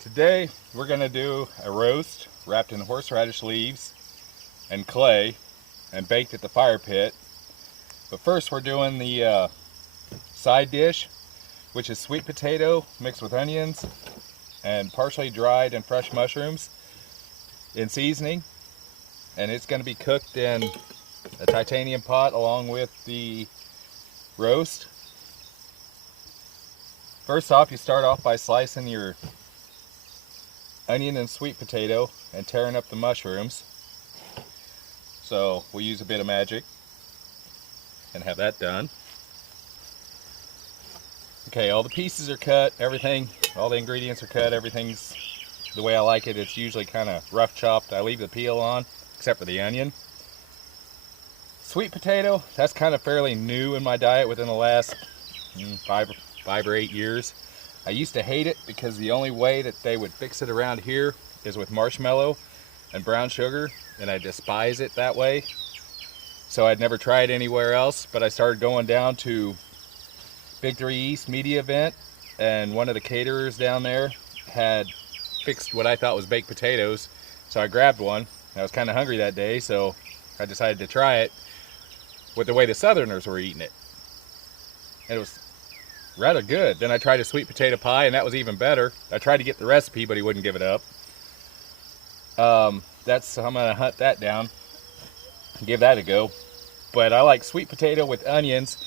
Today we're going to do a roast wrapped in horseradish leaves and clay and baked at the fire pit. But first we're doing the side dish, which is sweet potato mixed with onions and partially dried and fresh mushrooms in seasoning. And it's going to be cooked in a titanium pot along with the roast. First off, you start off by slicing your onion and sweet potato and tearing up the mushrooms. So we'll use a bit of magic and have that done. Okay, all the pieces are cut, everything, all the ingredients are cut, everything's the way I like it. It's usually kind of rough chopped. I leave the peel on, except for the onion. Sweet potato, that's kind of fairly new in my diet within the last 5 or 8 years. I used to hate it because the only way that they would fix it around here is with marshmallow and brown sugar, and I despise it that way. So I'd never tried anywhere else, but I started going down to Big 3 East media event, and one of the caterers down there had fixed what I thought was baked potatoes. So I grabbed one. I was kind of hungry that day, so I decided to try it with the way the Southerners were eating it. And it was rather good. Then I tried a sweet potato pie, and that was even better. I tried to get the recipe, but he wouldn't give it up. I'm gonna hunt that down and give that a go. But I like sweet potato with onions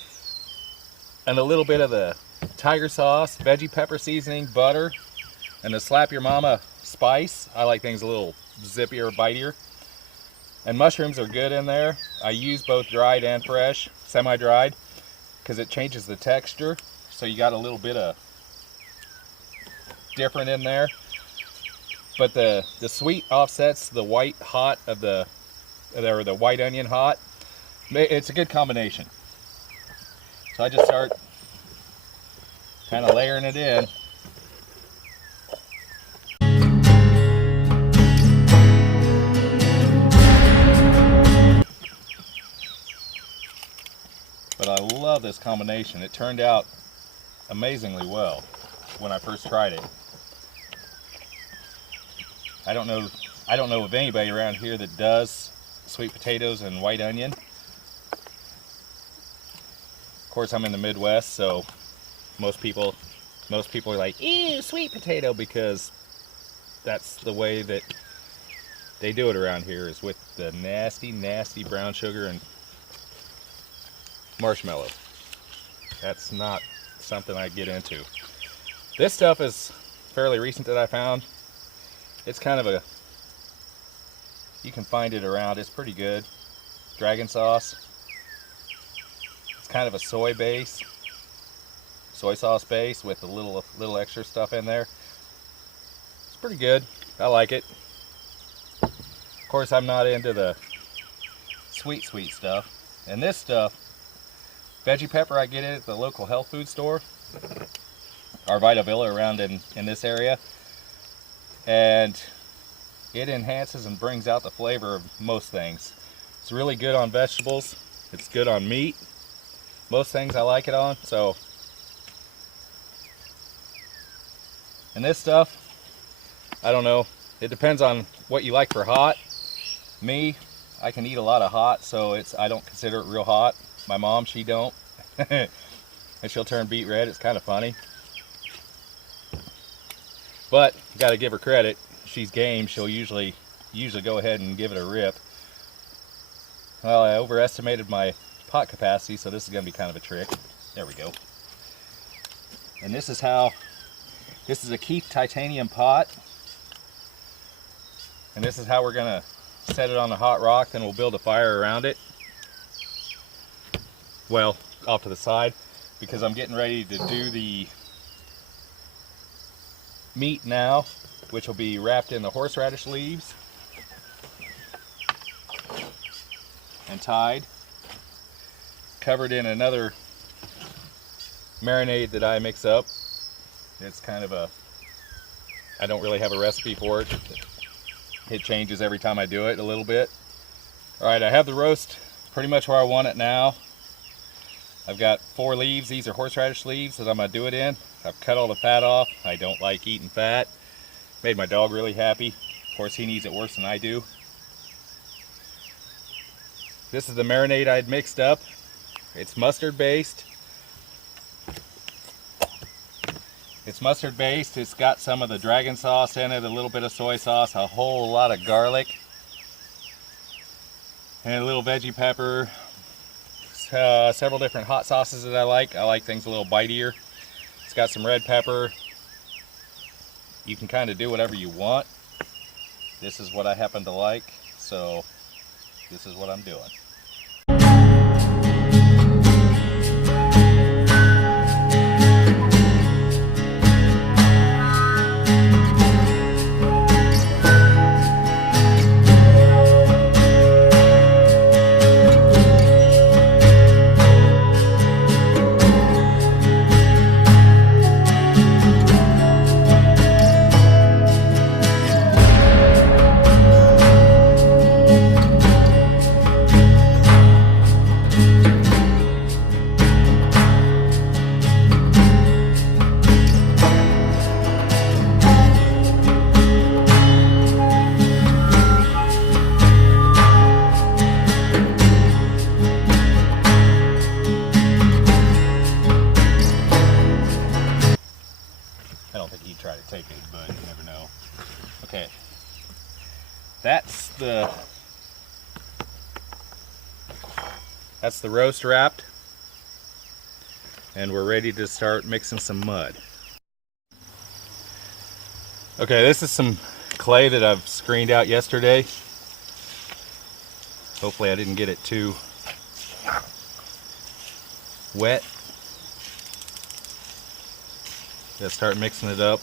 and a little bit of the tiger sauce, veggie pepper seasoning, butter, and the Slap Your Mama spice. I like things a little zippier, bitier. And mushrooms are good in there. I use both dried and fresh, semi-dried, because it changes the texture. So you got a little bit of different in there. But the sweet offsets the white hot of the white onion hot. It's a good combination. So I just start kind of layering it in. But I love this combination. It turned out amazingly well when I first tried it. I don't know of anybody around here that does sweet potatoes and white onion. Of course, I'm in the Midwest, so most people are like, ew, sweet potato, because that's the way that they do it around here, is with the nasty, nasty brown sugar and marshmallow. That's not something I get into. This stuff is fairly recent that I found. It's kind of you can find it around, it's pretty good. Dragon sauce. It's kind of a soy sauce base with a little extra stuff in there. It's pretty good. I like it. Of course, I'm not into the sweet stuff. And this stuff, veggie pepper, I get it at the local health food store, our Vita Villa around in this area, and it enhances and brings out the flavor of most things. It's really good on vegetables. It's good on meat. Most things I like it on. So, and this stuff, I don't know. It depends on what you like for hot. Me, I can eat a lot of hot, so I don't consider it real hot. My mom, she don't. And she'll turn beet red. It's kind of funny. But you got to give her credit. She's game. She'll usually go ahead and give it a rip. Well, I overestimated my pot capacity, so this is going to be kind of a trick. There we go. And this is a Keith titanium pot. And this is how we're going to set it on the hot rock. Then we'll build a fire around it. Well, off to the side, because I'm getting ready to do the meat now, which will be wrapped in the horseradish leaves and tied, covered in another marinade that I mix up. It's kind of I don't really have a recipe for it. It changes every time I do it a little bit. All right, I have the roast pretty much where I want it now. I've got 4 leaves. These are horseradish leaves that I'm going to do it in. I've cut all the fat off. I don't like eating fat. Made my dog really happy. Of course, he needs it worse than I do. This is the marinade I'd mixed up. It's mustard based. It's got some of the dragon sauce in it, a little bit of soy sauce, a whole lot of garlic, and a little veggie pepper. Several different hot sauces that I like. I like things a little bitier. It's got some red pepper. You can kind of do whatever you want. This is what I happen to like, so this is what I'm doing. I don't think he'd try to take it, but you never know. Okay, that's the roast wrapped, and we're ready to start mixing some mud. Okay, this is some clay that I've screened out yesterday. Hopefully I didn't get it too wet. Let's start mixing it up.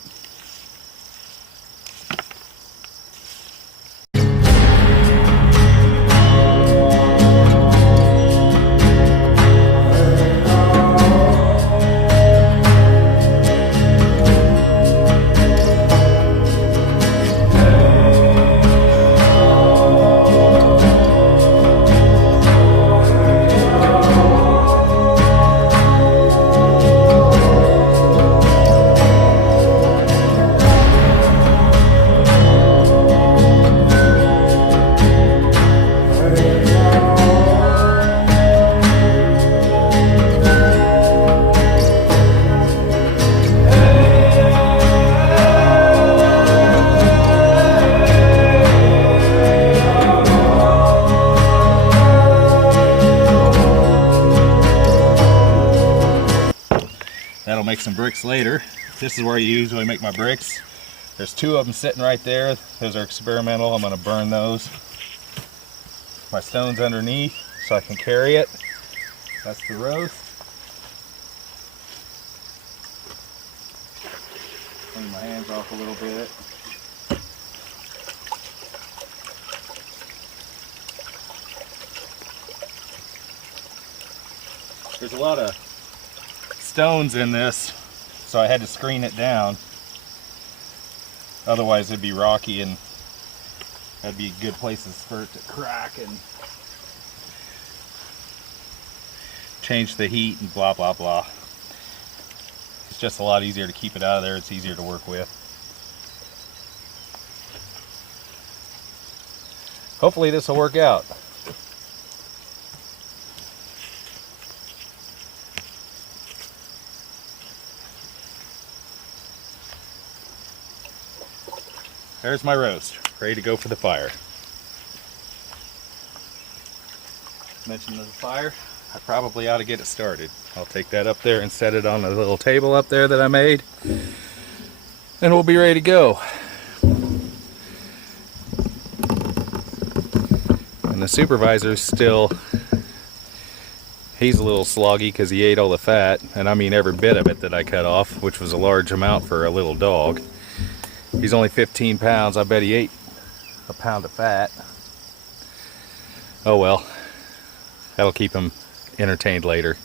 That'll make some bricks later. This is where I usually make my bricks. There's two of them sitting right there. Those are experimental. I'm going to burn those. My stone's underneath so I can carry it. That's the roast. Clean my hands off a little bit. There's a lot of stones in this, so I had to screen it down. Otherwise it'd be rocky and that'd be good places for it to crack and change the heat and blah blah blah. It's just a lot easier to keep it out of there. It's easier to work with. Hopefully this will work out. There's my roast, ready to go for the fire. Mentioned the fire, I probably ought to get it started. I'll take that up there and set it on a little table up there that I made, and we'll be ready to go. And the supervisor's still, he's a little sloggy because he ate all the fat, and I mean every bit of it that I cut off, which was a large amount for a little dog. He's only 15 pounds. I bet he ate a pound of fat. Oh well, that'll keep him entertained later.